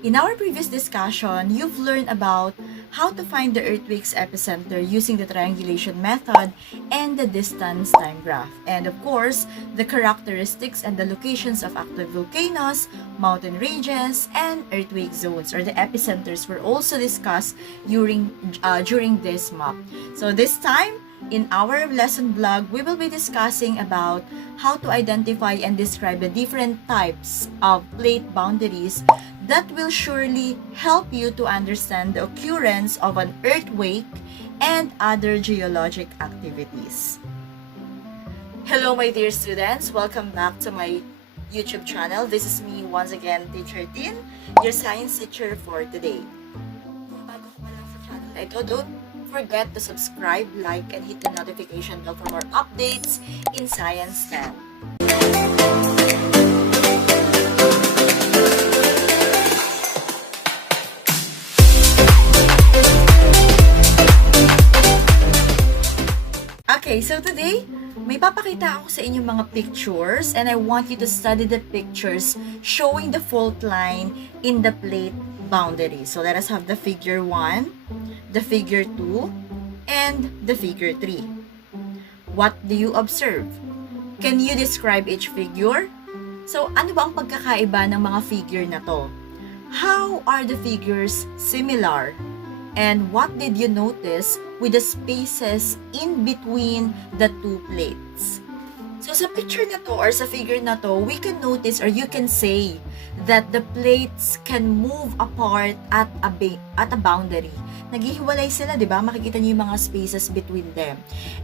In our previous discussion, you've learned about how to find the earthquake's epicenter using the triangulation method and the distance time graph. And of course, the characteristics and the locations of active volcanoes, mountain ranges, and earthquake zones or the epicenters were also discussed during this map. So this time, in our lesson blog, we will be discussing about how to identify and describe the different types of plate boundaries that will surely help you to understand the occurrence of an earthquake and other geologic activities. Hello my dear students, welcome back to my YouTube channel. This is me once again, Teacher Tin, your science teacher for today. Bago ka pa lang sa channel na ito, don't forget to subscribe, like, and hit the notification bell for more updates in Science 10. Okay, so today, may papakita ako sa inyong mga pictures and I want you to study the pictures showing the fault line in the plate boundary. So let us have the figure 1, the figure 2, and the figure 3. What do you observe? Can you describe each figure? So ano ba ang pagkakaiba ng mga figure na to? How are the figures similar? And what did you notice with the spaces in between the two plates? So sa picture na to or sa figure na to, we can notice or you can say that the plates can move apart at a boundary. Naghihiwalay sila, di ba? Makikita niyo yung mga spaces between them.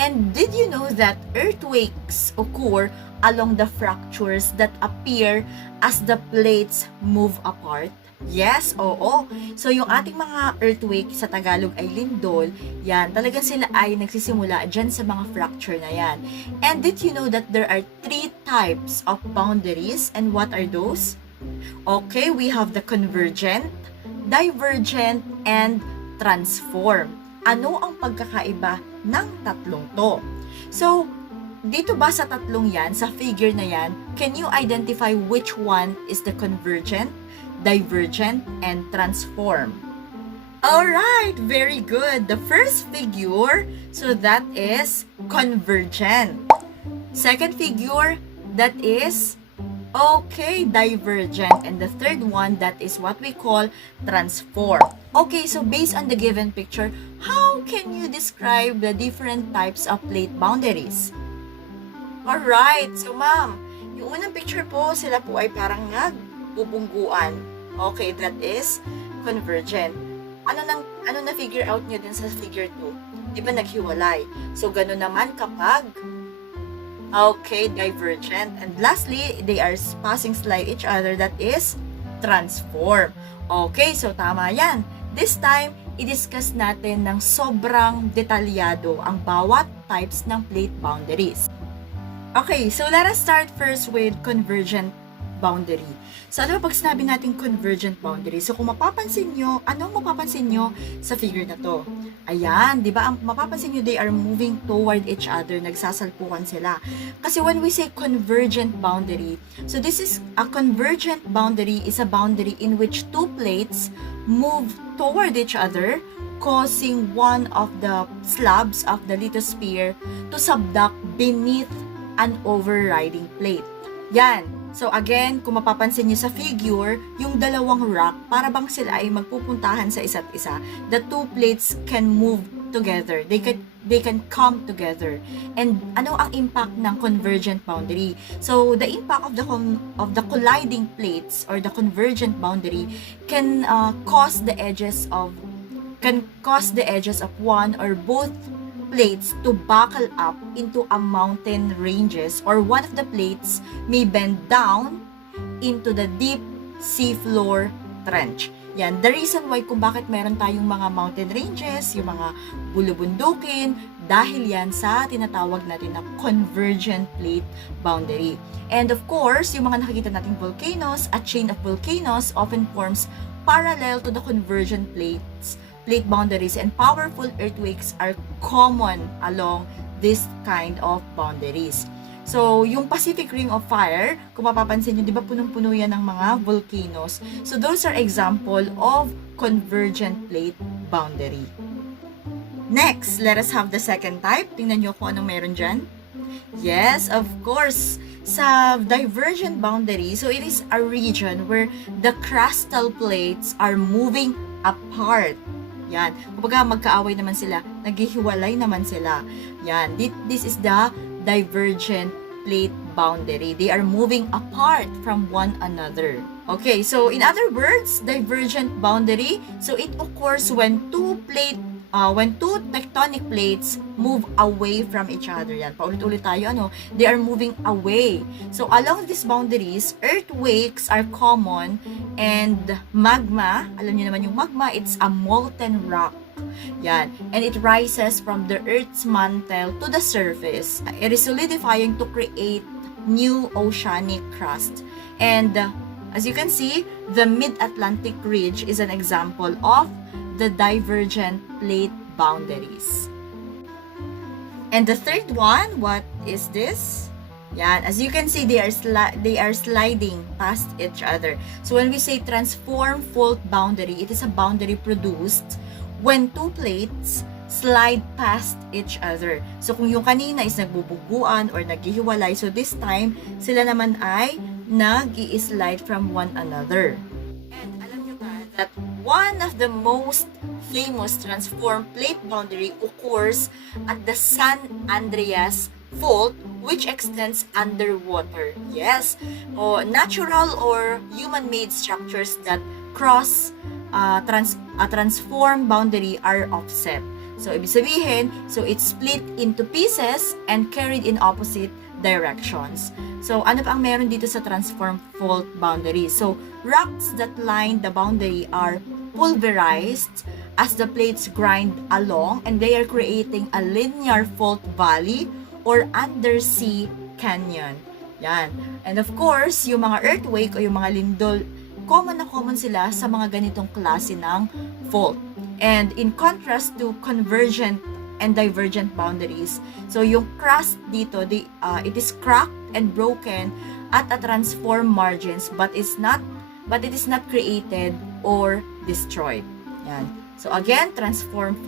And did you know that earthquakes occur along the fractures that appear as the plates move apart? Yes, oo. So, yung ating mga earthquake sa Tagalog ay lindol, yan, talagang sila ay nagsisimula dyan sa mga fracture na yan. And did you know that there are 3 types of boundaries? And what are those? Okay, we have the convergent, divergent, and transform. Ano ang pagkakaiba ng tatlong to? So, dito ba sa tatlong yan, sa figure na yan, can you identify which one is the convergent, divergent, and transform? Alright, very good. The first figure, so that is convergent. Second figure, that is, okay, divergent. And the third one, that is what we call transform. Okay, so based on the given picture, how can you describe the different types of plate boundaries? Alright, so ma'am, yung unang picture po, sila po ay parang nagbubungguan. Okay, that is convergent. Ano na figure out nyo din sa figure 2? Di ba naghiwalay? So, ganun naman kapag okay, divergent. And lastly, they are passing slide each other, that is transform. Okay, so tama yan. This time, i-discuss natin ng sobrang detalyado ang bawat types ng plate boundaries. Okay, so let us start first with convergent boundary. So, ano pag sinabi natin convergent boundary? So, kung mapapansin nyo, anong mapapansin nyo sa figure na to? Ayan, di ba? Ang mapapansin nyo, they are moving toward each other. Nagsasalpukan sila. Kasi when we say convergent boundary, so this is a convergent boundary is a boundary in which two plates move toward each other, causing one of the slabs of the lithosphere to subduct beneath an overriding plate. Yan. So again, kung mapapansin niyo sa figure, yung dalawang rock, para bang sila ay magpupuntahan sa isa't isa. The two plates can move together. They can come together. And ano ang impact ng convergent boundary? So the impact of the colliding plates or the convergent boundary can cause the edges of one or both plates to buckle up into a mountain ranges, or one of the plates may bend down into the deep seafloor trench. Yan, the reason why kung bakit meron tayong mga mountain ranges, yung mga bulubundukin, dahil yan sa tinatawag natin na convergent plate boundary. And of course, yung mga nakikita nating volcanoes, a chain of volcanoes often forms parallel to the convergent plate boundaries, and powerful earthquakes are common along this kind of boundaries. So, yung Pacific Ring of Fire, kung mapapansin nyo, di ba punong-puno yan ng mga volcanoes? So, those are example of convergent plate boundary. Next, let us have the second type. Tingnan nyo kung anong meron dyan. Yes, of course. Sa divergent boundary, so it is a region where the crustal plates are moving apart. Yan. Kumbaga, magkaaway naman sila. Naghihiwalay naman sila. Yan. This is the divergent plate boundary. They are moving apart from one another. Okay, so in other words, divergent boundary, so it occurs when two tectonic plates move away from each other. Yan, paulit-ulit tayo, ano? They are moving away. So, along these boundaries, earthquakes are common and magma, alam niyo naman yung magma, it's a molten rock. Yan. And it rises from the Earth's mantle to the surface. It is solidifying to create new oceanic crust. And as you can see, the Mid-Atlantic Ridge is an example of the divergent plate boundaries. And the third one, what is this? Yan, as you can see, they are sliding past each other. So when we say transform fault boundary, it is a boundary produced when two plates slide past each other. So kung yung kanina is nagbubuguan or naghihiwalay, so this time, sila naman ay nag-i-slide from one another. And alam nyo ba that one of the most famous transform plate boundary occurs at the San Andreas Fault, which extends underwater. Yes, natural or human-made structures that cross a transform boundary are offset. So, ibig sabihin, so it's split into pieces and carried in opposite directions. So, ano pa ang meron dito sa transform fault boundary? So, rocks that line the boundary are pulverized as the plates grind along, and they are creating a linear fault valley or undersea canyon. Yan. And of course, yung mga earthquake o yung mga lindol, common na common sila sa mga ganitong klase ng fault. And in contrast to convergent and divergent boundaries, so yung crust dito, it is cracked and broken at a transform margins, but it is not created or destroyed. Yan. So again, transform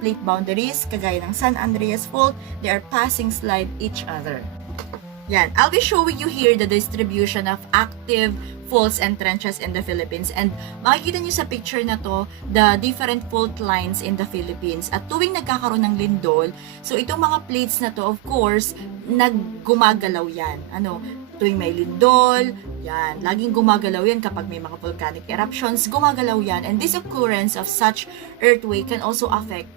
plate boundaries, kagaya ng San Andreas Fault, they are passing slide each other. Yan. I'll be showing you here the distribution of active faults and trenches in the Philippines. And makikita nyo sa picture na to, the different fault lines in the Philippines. At tuwing nagkakaroon ng lindol, so itong mga plates na to, of course, naggumagalaw yan. Tuwing may lindol, yan. Laging gumagalaw yan kapag may mga volcanic eruptions, gumagalaw yan. And this occurrence of such earthquake can also affect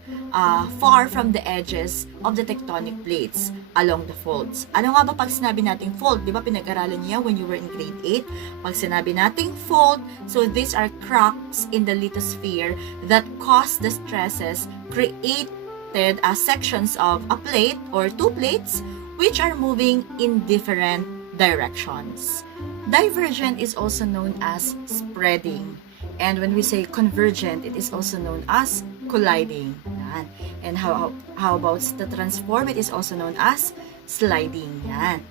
far from the edges of the tectonic plates along the faults. Ano nga ba pag sinabi nating fault? Di ba pinag-aralan niya when you were in grade 8? Pag sinabi nating fault, so these are cracks in the lithosphere that cause the stresses created as sections of a plate or two plates which are moving in different directions. Divergent is also known as spreading. And when we say convergent, it is also known as colliding. Yan. And how about the transform? It is also known as sliding. Yan.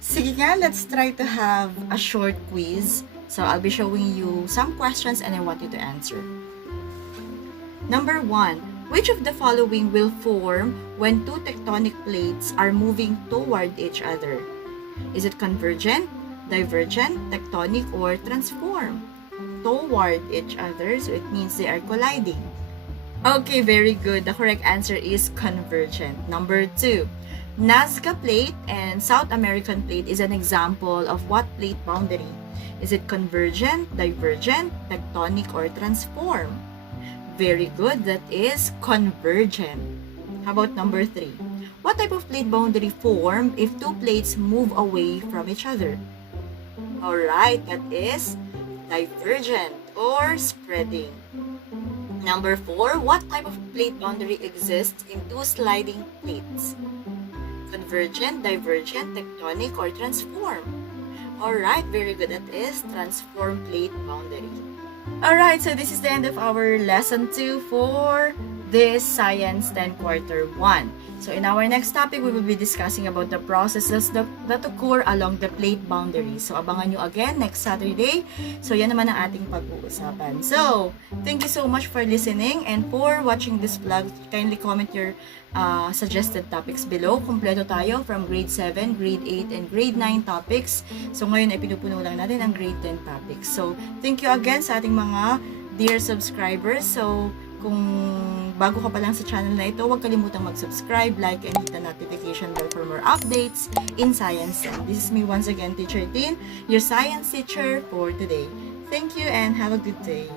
Sige nga, let's try to have a short quiz. So I'll be showing you some questions and I want you to answer. Number 1. Which of the following will form when two tectonic plates are moving toward each other? Is it convergent, divergent, tectonic, or transform? Toward each other, so it means they are colliding. Okay, very good. The correct answer is convergent. Number 2. Nazca Plate and South American Plate is an example of what plate boundary? Is it convergent, divergent, tectonic, or transform? Very good. That is convergent. How about number 3? What type of plate boundary form if two plates move away from each other? Alright, that is divergent or spreading. Number 4, what type of plate boundary exists in two sliding plates? Convergent, divergent, tectonic, or transform? Alright, very good. That is transform plate boundary. Alright, so this is the end of our lesson 2 for this Science 10 Quarter 1. So in our next topic, we will be discussing about the processes that occur along the plate boundary. So abangan nyo again next Saturday. So yan naman ang ating pag-uusapan. So, thank you so much for listening and for watching this vlog. Kindly comment your suggested topics below. Kompleto tayo from grade 7, grade 8, and grade 9 topics. So ngayon ay pinupuno lang natin ang grade 10 topics. So, thank you again sa ating mga dear subscribers. So, kung bago ka pa lang sa channel na ito, huwag kalimutang mag-subscribe, like, and hit the notification bell for more updates in Science 10. This is me once again, Teacher Tin, your science teacher for today. Thank you and have a good day.